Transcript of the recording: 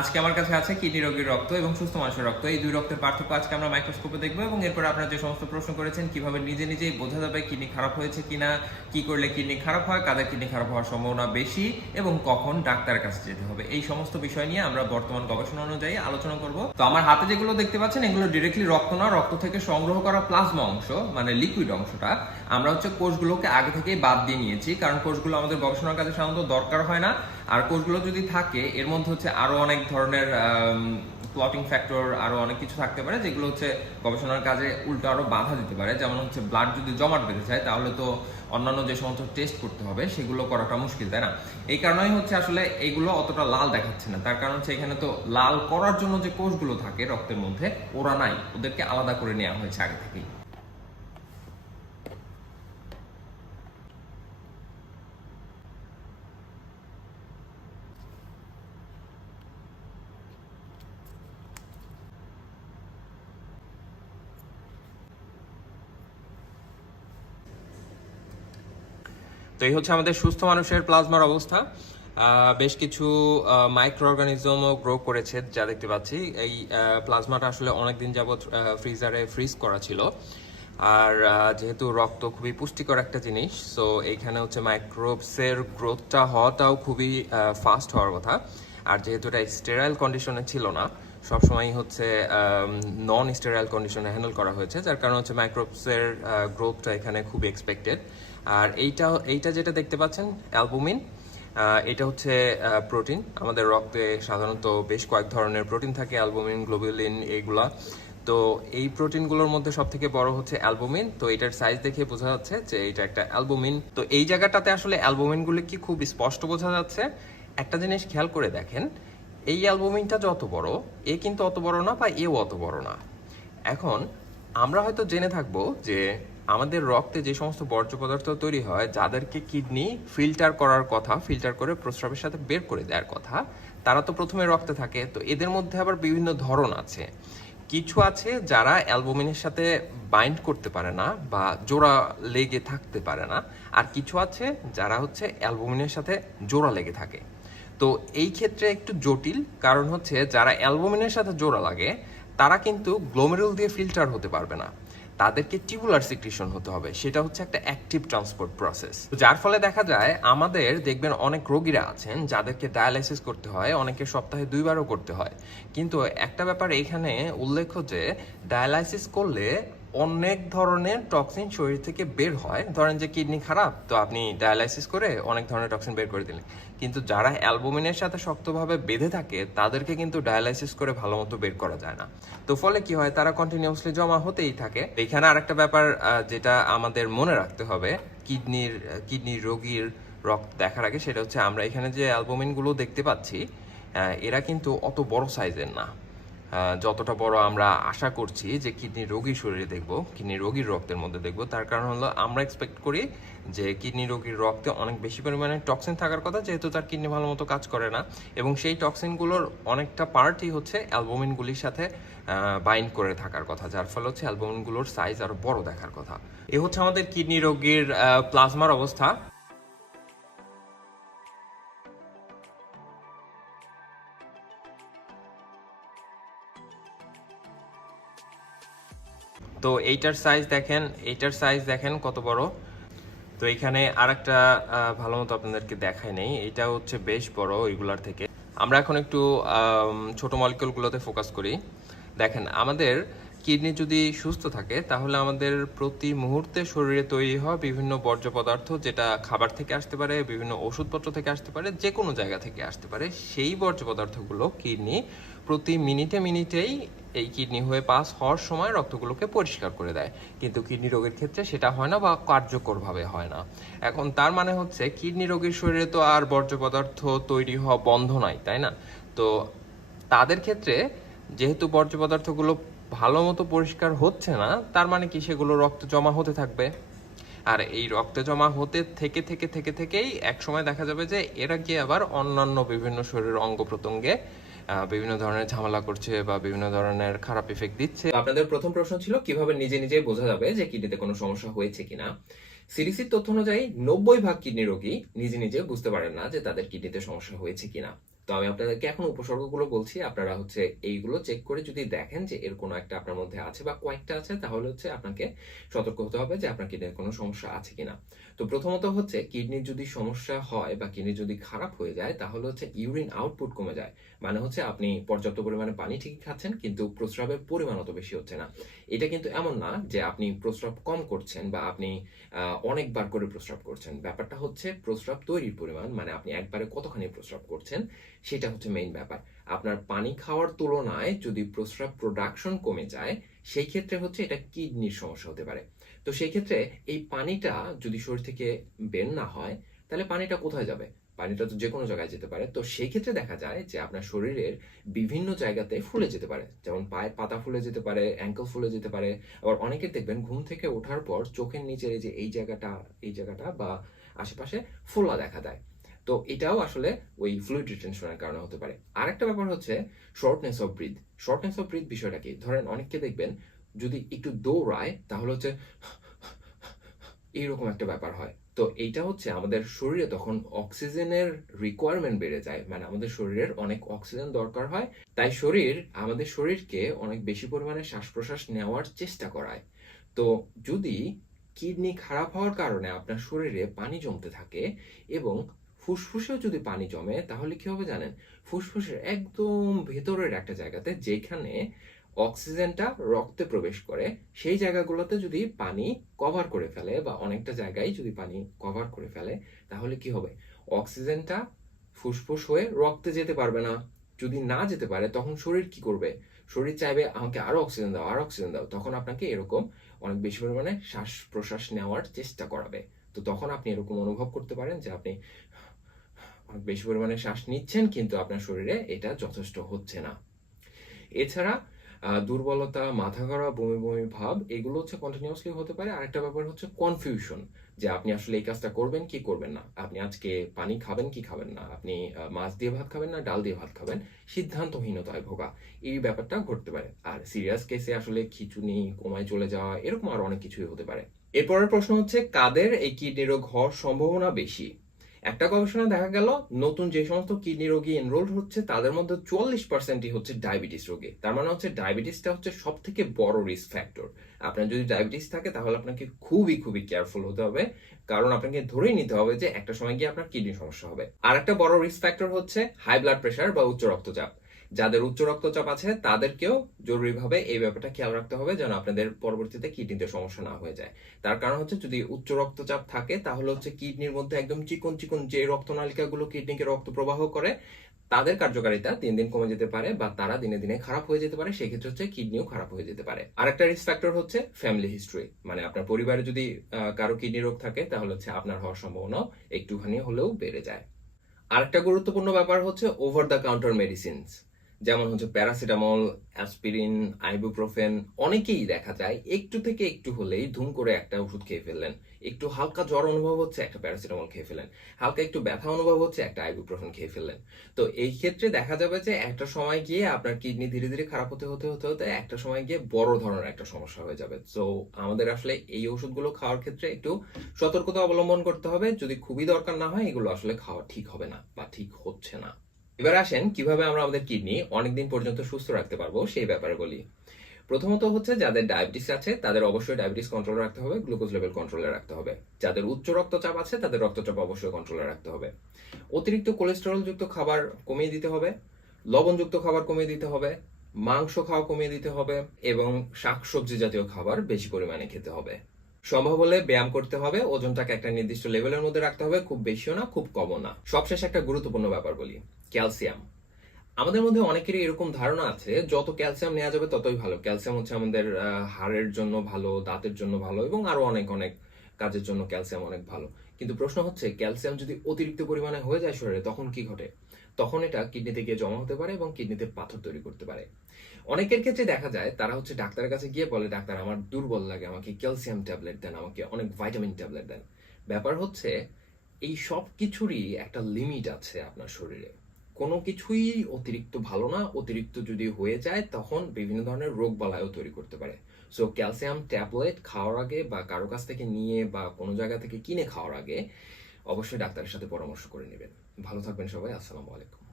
আজকে আমার কাছে আছে কিডনি রোগীর রক্ত এবং সুস্থ মানুষের রক্ত, এই দুই রক্তের পার্থক্য আজকে আমরা মাইক্রোস্কোপে দেখবো এবং এরপর আপনারা যে সমস্ত প্রশ্ন করেছেন কিভাবে নিজে নিজেই বোঝা যাবে কিডনি খারাপ হয়েছে কিনা, কি করলে কিডনি খারাপ হয়, কাদের কিডনি খারাপ হওয়ার সম্ভাবনা বেশি এবং কখন ডাক্তারের কাছে যেতে হবে, এই সমস্ত বিষয় নিয়ে আমরা বর্তমান গবেষণা অনুযায়ী আলোচনা করব। তো আমার হাতে যেগুলো দেখতে পাচ্ছেন এগুলো ডিরেক্টলি রক্ত না, রক্ত থেকে সংগ্রহ করা প্লাজমা অংশ, মানে লিকুইড অংশটা আমরা কোষগুলোকে আগে থেকেই বাদ দিয়ে নিয়েছি, কারণ কোষগুলো আমাদের গবেষণার কাজে সাধারণত দরকার হয় না। আর কোষগুলো যদি থাকে এর মধ্যে আরো অনেক ধরনের ক্লটিং ফ্যাক্টর আরো অনেক কিছু থাকতে পারে, যেগুলো গবেষণার কাজে উল্টো আরো বাধা দিতে পারে। যেমন ব্লাড যদি জমাট বেঁধে যায় তাহলে তো অন্যান্য যে সমস্ত টেস্ট করতে হবে সেগুলো করাটা মুশকিল, তাই না? এই কারণেই আসলে এগুলো অতটা লাল দেখাচ্ছে না। তার কারণ এখানে তো লাল করার জন্য যে কোষগুলো থাকে রক্তের মধ্যে ওরা নাই, ওদেরকে আলাদা করে নেওয়া হয়েছে আগে থেকেই। তো এই আমাদের সুস্থ মানুষের প্লাজমার অবস্থা। বেশ কিছু মাইক্রো অর্গানিজমও গ্রো করেছে যা দেখতে পাচ্ছি। এই প্লাজমাটা আসলে অনেকদিন যাবৎ ফ্রিজারে ফ্রিজ করা ছিল। আর যেহেতু রক্ত খুবই পুষ্টিকর একটা জিনিস, সো এইখানে মাইক্রোবসের গ্রোথটা হওয়াটাও খুবই ফাস্ট হওয়ার কথা। আর যেহেতু এটা স্টেরাইল কন্ডিশনে ছিল না, সবসময় নন স্টেরাইল কন্ডিশনে হ্যান্ডেল করা হয়েছে, যার কারণে মাইক্রোবসের গ্রোথটা এখানে খুবই এক্সপেক্টেড। আর এইটা যেটা দেখতে পাচ্ছেন অ্যালবুমিন, এটা প্রোটিন। আমাদের রক্তে সাধারণত বেশ কয়েক ধরনের প্রোটিন থাকে, অ্যালবুমিন, গ্লোবুলিন, এইগুলা। তো এই প্রোটিনগুলোর মধ্যে সব থেকে বড় অ্যালবুমিন। তো এটার সাইজ দেখে বোঝা যাচ্ছে যে এটা একটা অ্যালবুমিন। তো এই জায়গাটাতে আসলে অ্যালবুমিনগুলো কি খুব স্পষ্ট বোঝা যাচ্ছে। একটা জিনিস খেয়াল করে দেখেন, এই অ্যালবুমিনটা যত বড়, এ কিন্তু অত বড় না, বা এও অত বড় না। এখন আমরা হয়তো জেনে থাকবো যে আমাদের রক্তে যে সমস্ত বর্জ্য পদার্থ তৈরি হয়, যাদেরকে কিডনি ফিল্টার করার কথা, ফিল্টার করে প্রস্রাবের সাথে বের করে দেওয়ার কথা, তারা তো প্রথমে রক্তে থাকে। তো এদের মধ্যে আবার বিভিন্ন ধরন আছে। কিছু আছে যারা অ্যালবুমিনের সাথে বাইন্ড করতে পারে না বা জোড়া লেগে থাকতে পারে না, আর কিছু আছে যারা অ্যালবুমিনের সাথে জোড়া লেগে থাকে। তো এই ক্ষেত্রে একটু জটিল, কারণ যারা অ্যালবুমিনের সাথে জোড়া লাগে তারা কিন্তু গ্লোমেরুল দিয়ে ফিল্টার হতে পারবে না, তাদেরকে টিউবুলার সিক্রিশন হতে হবে। সেটা একটা অ্যাক্টিভ ট্রান্সপোর্ট প্রসেস, যার ফলে দেখা যায় আমাদের দেখবেন অনেক রোগীরা আছেন যাদেরকে ডায়ালাইসিস করতে হয়, অনেকে সপ্তাহে 2বারও করতে হয়। কিন্তু একটা ব্যাপার এখানে উল্লেখ্য যে ডায়ালাইসিস করলে অনেক ধরনের টক্সিন শরীর থেকে বের হয়। ধরেন যে কিডনি খারাপ, তো আপনি ডায়ালাইসিস করে অনেক ধরনের টক্সিন বের করে দিলেন, কিন্তু যারা অ্যালবুমিনের সাথে শক্তভাবে বেঁধে থাকে তাদেরকে কিন্তু ডায়ালাইসিস করে ভালো মতো বের করা যায় না। তো ফলে কি হয়, তারা কন্টিনিউয়াসলি জমা হতেই থাকে। এখানে আরেকটা ব্যাপার যেটা আমাদের মনে রাখতে হবে কিডনি রোগীর রক্ত দেখার আগে, সেটা আমরা এখানে যে অ্যালবুমিনগুলো দেখতে পাচ্ছি এরা কিন্তু অত বড় সাইজের না, যতটা বড় আমরা আশা করছি যে কিডনি রোগীর শরীরে দেখব, কিডনি রোগীর রক্তের মধ্যে দেখব। তার কারণ আমরা এক্সপেক্ট করি যে কিডনি রোগীর রক্তে অনেক বেশি পরিমাণে টক্সিন থাকার কথা, যেহেতু তার কিডনি ভালো মতো কাজ করে না, এবং সেই টক্সিনগুলোর অনেকটা পার্টই অ্যালবুমিনগুলির সাথে বাইন্ড করে থাকার কথা, যার ফলে অ্যালবুমিনগুলোর সাইজ আরো বড় দেখার কথা। এ আমাদের কিডনি রোগীর প্লাজমার অবস্থা। তো এইটার সাইজ দেখেন কত বড়। তো এখানে আরেকটা ভালো মতো আপনাদেরকে দেখায় নেই, এটা বেশ বড় ওইগুলার থেকে। আমরা এখন একটু ছোট মলিকিউলগুলোতে ফোকাস করি। দেখেন, আমাদের কিডনি যদি সুস্থ থাকে তাহলে আমাদের প্রতি মুহূর্তে শরীরে তৈরি হওয়া বিভিন্ন বর্জ্য পদার্থ, যেটা খাবার থেকে আসতে পারে, বিভিন্ন ওষুধপত্র থেকে আসতে পারে, যে কোনো জায়গা থেকে আসতে পারে, সেই বর্জ্য পদার্থগুলো কিডনি প্রতি মিনিটেই এই কিডনি হয়ে পাস হওয়ার সময় রক্তগুলোকে পরিষ্কার করে দেয়। কিন্তু কিডনি রোগের ক্ষেত্রে সেটা হয় না, বা কার্যকরভাবে হয় না। এখন তার মানে কিডনি রোগীর শরীরে তো আর বর্জ্য পদার্থ তৈরি হওয়া বন্ধ নাই, তাই না? তো তাদের ক্ষেত্রে যেহেতু বর্জ্য পদার্থগুলো ভালো মতো পরিষ্কার হচ্ছে না, তার মানে কি সেগুলো রক্তে জমা হতে থাকবে। আর এই রক্তে জমা হতে থেকেই এক সময় দেখা যাবে যে এরা গিয়ে আবার অন্যান্য বিভিন্ন শরীরের অঙ্গ প্রত্যঙ্গে বিভিন্ন ধরনের ঝামেলা করছে বা বিভিন্ন ধরনের খারাপ ইফেক্ট দিচ্ছে। আপনাদের প্রথম প্রশ্ন ছিল কিভাবে নিজে নিজে বোঝা যাবে যে কিডনিতে কোনো সমস্যা হয়েছে কিনা। সিডিসির তথ্য অনুযায়ী 90% কিডনি রোগী নিজে নিজে বুঝতে পারেন না যে তাদের কিডনিতে সমস্যা হয়েছে কিনা। তো আমি আপনাদেরকে এখন উপসর্গগুলো বলছি, আপনারা হচ্ছে এইগুলো চেক করে যদি দেখেন যে এর কোনো একটা আপনার মধ্যে আছে বা কয়েকটা আছে, তাহলে হচ্ছে আপনাকে সতর্ক হতে হবে যে আপনার কিডনির কোনো সমস্যা আছে কিনা। তো প্রথমত হচ্ছে কিডনির যদি সমস্যা হয় বা কিডনি যদি খারাপ হয়ে যায়, তাহলে হচ্ছে ইউরিন আউটপুট কমে যায়। মানে হচ্ছে আপনি পর্যাপ্ত পরিমাণে পানি ঠিকই খাচ্ছেন, কিন্তু প্রস্রাবের পরিমাণ অত বেশি হচ্ছে না। এটা কিন্তু এমন না যে আপনি প্রস্রাব কম করছেন বা আপনি অনেকবার করে প্রস্রাব করছেন। ব্যাপারটা হচ্ছে প্রস্রাব তৈরির পরিমাণ, মানে আপনি একবারে কতখানি প্রস্রাব করছেন, সেটা হচ্ছে মেইন ব্যাপার। আপনার পানি খাওয়ার তুলনায় যদি প্রস্রাব প্রোডাকশন কমে যায়, সেই ক্ষেত্রে হচ্ছে এটা কিডনির সমস্যা হতে পারে। তো সেই ক্ষেত্রে এই পানিটা যদি শরীর থেকে বের না হয়, তাহলে পানিটা কোথায় যাবে? পানিটা তো যে কোনো জায়গায় যেতে পারে। তো সেই ক্ষেত্রে দেখা যায় যে আপনার শরীরের বিভিন্ন জায়গাতে ফুলে যেতে পারে, যেমন পায়ের পাতা ফুলে যেতে পারে, অ্যাঙ্কেল ফুলে যেতে পারে। আবার অনেকের দেখবেন ঘুম থেকে ওঠার পর চোখের নিচে এই যে এই জায়গাটা বা আশেপাশে ফোলা দেখা দেয়। তো এটাও আসলে ওই ফ্লুইড রিটেনশনের কারণে হতে পারে। আরেকটা ব্যাপার হচ্ছে shortness of breath. Shortness of breath বিষয়টা কি? ধরেন অনেককে দেখবেন যদি একটু দৌড়ায় তাহলে হচ্ছে এইরকম একটা ব্যাপার হয়। তো এইটা হচ্ছে আমাদের শরীরে তখন অক্সিজেনের রিকোয়ারমেন্ট বেড়ে যায়, মানে আমাদের শরীরের অনেক অক্সিজেন দরকার হয়। তাই আমাদের শরীরকে অনেক বেশি পরিমাণে শ্বাস প্রশ্বাস নেওয়ার চেষ্টা করায়। তো যদি কিডনি খারাপ হওয়ার কারণে আপনার শরীরে পানি জমতে থাকে এবং ফুসফুসেও যদি পানি জমে, তাহলে কি হবে জানেন? ফুসফুসের একদম ভেতরের একটা জায়গাতে যেখানে অক্সিজেনটা রক্তে প্রবেশ করে, সেই জায়গাগুলোতে যদি পানি কভার করে ফেলে বা অনেকটা জায়গায় যদি পানি কভার করে ফেলে, তাহলে কি হবে? অক্সিজেনটা ফুসফুস হয়ে রক্তে যেতে পারবে না। যদি না যেতে পারে, তখন শরীর কি করবে? শরীর চাইবে আমাকে আরো অক্সিজেন দাও, আরো অক্সিজেন দাও। তখন আপনাকে এরকম অনেক বেশি পরিমাণে শ্বাস প্রশ্বাস নেওয়ার চেষ্টা করাবে। তো তখন আপনি এরকম অনুভব করতে পারেন যে আপনি অনেক বেশি পরিমাণে শ্বাস নিচ্ছেন, কিন্তু আপনার শরীরে এটা যথেষ্ট হচ্ছে না। এছাড়া দুর্বলতা, মাথা ঘোরা, বমি বমি ভাব, এগুলো হচ্ছে কন্টিনিউয়াসলি হতে পারে। আরেকটা ব্যাপার হচ্ছে কনফিউশন, যে আপনি আসলে এই কাজটা করবেন কি করবেন না। আপনি আজকে পানি খাবেন কি খাবেন না, আপনি মাছ দিয়ে ভাত খাবেন না ডাল দিয়ে ভাত খাবেন, সিদ্ধান্তহীনতায় ভোগা, এই ব্যাপারটা ঘটতে পারে। আর সিরিয়াস কেসে আসলে খিঁচুনি, কোমায় চলে যাওয়া, এরকম আরো অনেক কিছুই হতে পারে। এরপরের প্রশ্ন হচ্ছে কাদের এই কিডনি রোগ হওয়ার সম্ভাবনা বেশি? একটা গবেষণায় দেখা গেল নতুন যে সমস্ত কিডনি রোগী এনরোল হচ্ছে তাদের মধ্যে 44%ই হচ্ছে ডায়াবেটিস রোগী। তার মানে হচ্ছে ডায়াবেটিসটা হচ্ছে সব থেকে বড় রিস্ক ফ্যাক্টর। আপনার যদি ডায়াবেটিস থাকে তাহলে আপনাকে খুবই খুবই কেয়ারফুল হতে হবে, কারণ আপনাকে ধরেই নিতে হবে যে একটা সময় গিয়ে আপনার কিডনি সমস্যা হবে। আর একটা বড় রিস্ক ফ্যাক্টর হচ্ছে হাই ব্লাড প্রেশার বা উচ্চ রক্তচাপ। যাদের উচ্চ রক্তচাপ আছে তাদেরকেও জরুরিভাবে এই ব্যাপারটা খেয়াল রাখতে হবে যেন আপনাদের পরবর্তীতে কিডনিতে সমস্যা না হয়ে যায়। তার কারণ হচ্ছে যদি উচ্চ রক্তচাপ থাকে তাহলে হচ্ছে কিডনির মধ্যে একদম চিকন চিকন যে রক্তনালিকাগুলো কিডনিকে রক্ত প্রবাহ করে, তাদের কার্যকারিতা দিন দিন কমে যেতে পারে বা তারা দিনে দিনে খারাপ হয়ে যেতে পারে। সেক্ষেত্রে হচ্ছে কিডনিও খারাপ হয়ে যেতে পারে। আরেকটা রিস্ক ফ্যাক্টর হচ্ছে ফ্যামিলি হিস্ট্রি, মানে আপনার পরিবারে যদি কারো কিডনি রোগ থাকে তাহলে হচ্ছে আপনার হওয়ার সম্ভাবনাও একটুখানি হলেও বেড়ে যায়। আরেকটা গুরুত্বপূর্ণ ব্যাপার হচ্ছে ওভার দ্য কাউন্টার মেডিসিনস, যেমন হচ্ছে প্যারাসিটামল, অ্যাসপিরিন, আইবুপ্রোফেন। অনেকেই দেখা যায় একটু থেকে একটু হলেই ধুম করে একটা ওষুধ খেয়ে ফেললেন। একটু হালকা জ্বর অনুভব হচ্ছে, একটা প্যারাসিটামল খেয়ে ফেলেন। হালকা একটু ব্যথা অনুভব হচ্ছে, একটা আইবুপ্রোফেন খেয়ে ফেললেন। তো এই ক্ষেত্রে দেখা যাবে যে একটা সময় গিয়ে আপনার কিডনি ধীরে ধীরে খারাপ হতে হতে হতে হতে একটা সময় গিয়ে বড় ধরনের একটা সমস্যা হয়ে যাবে। তো আমাদের আসলে এই ওষুধগুলো খাওয়ার ক্ষেত্রে একটু সতর্কতা অবলম্বন করতে হবে। যদি খুবই দরকার না হয়, এগুলো আসলে খাওয়া ঠিক হবে না বা ঠিক হচ্ছে না। এবার আসেন কিভাবে আমরা আমাদের কিডনি অনেকদিন পর্যন্ত সুস্থ রাখতে পারবো সেই ব্যাপারে বলি। প্রথমত হচ্ছে যাদের ডায়াবেটিস আছে তাদের অবশ্যই ডায়াবেটিস কন্ট্রোলে রাখতে হবে, গ্লুকোজ লেভেল কন্ট্রোলে রাখতে হবে। যাদের উচ্চ রক্তচাপ আছে তাদের রক্তচাপ অবশ্যই কন্ট্রোলে রাখতে হবে। অতিরিক্ত কোলেস্টেরল যুক্ত খাবার কমিয়ে দিতে হবে, লবণযুক্ত খাবার কমিয়ে দিতে হবে, মাংস খাওয়া কমিয়ে দিতে হবে এবং শাকসবজি জাতীয় খাবার বেশি পরিমাণে খেতে হবে। সম্ভব হলে ব্যায়াম করতে হবে, ওজনটাকে একটা নির্দিষ্ট লেভেলের মধ্যে রাখতে হবে, খুব বেশিও না খুব কমও না। সবশেষে একটা গুরুত্বপূর্ণ ব্যাপার বলি, ক্যালসিয়াম। আমাদের মধ্যে অনেকেরই এরকম ধারণা আছে যত ক্যালসিয়াম নেওয়া যাবে ততই ভালো। ক্যালসিয়াম হচ্ছে আমাদের হাড়ের জন্য ভালো, দাঁতের জন্য ভালো এবং আরো অনেক অনেক কাজের জন্য ক্যালসিয়াম অনেক ভালো। কিন্তু প্রশ্ন হচ্ছে ক্যালসিয়াম যদি অতিরিক্ত পরিমাণে হয়ে যায় শরীরে, তখন কি ঘটে? তখন এটা কিডনিতে গিয়ে জমা হতে পারে এবং কিডনিতে পাথর তৈরি করতে পারে। অনেকের ক্ষেত্রে দেখা যায় তারা হচ্ছে ডাক্তারের কাছে গিয়ে বলে, ডাক্তার আমার দুর্বল লাগে, আমাকে ক্যালসিয়াম ট্যাবলেট দেন, আমাকে অনেক ভাইটামিন ট্যাবলেট দেন। ব্যাপার হচ্ছে এই সব কিছুরই একটা লিমিট আছে আপনার শরীরে। কোনো কিছুই অতিরিক্ত ভালো না। অতিরিক্ত যদি হয়ে যায় তখন বিভিন্ন ধরনের রোগ বালাইও তৈরি করতে পারে। সো ক্যালসিয়াম ট্যাবলেট খাওয়ার আগে বা কারো কাছ থেকে নিয়ে বা কোনো জায়গা থেকে কিনে খাওয়ার আগে অবশ্যই ডাক্তারের সাথে পরামর্শ করে নেবেন। ভালো থাকবেন সবাই। আসসালামু আলাইকুম।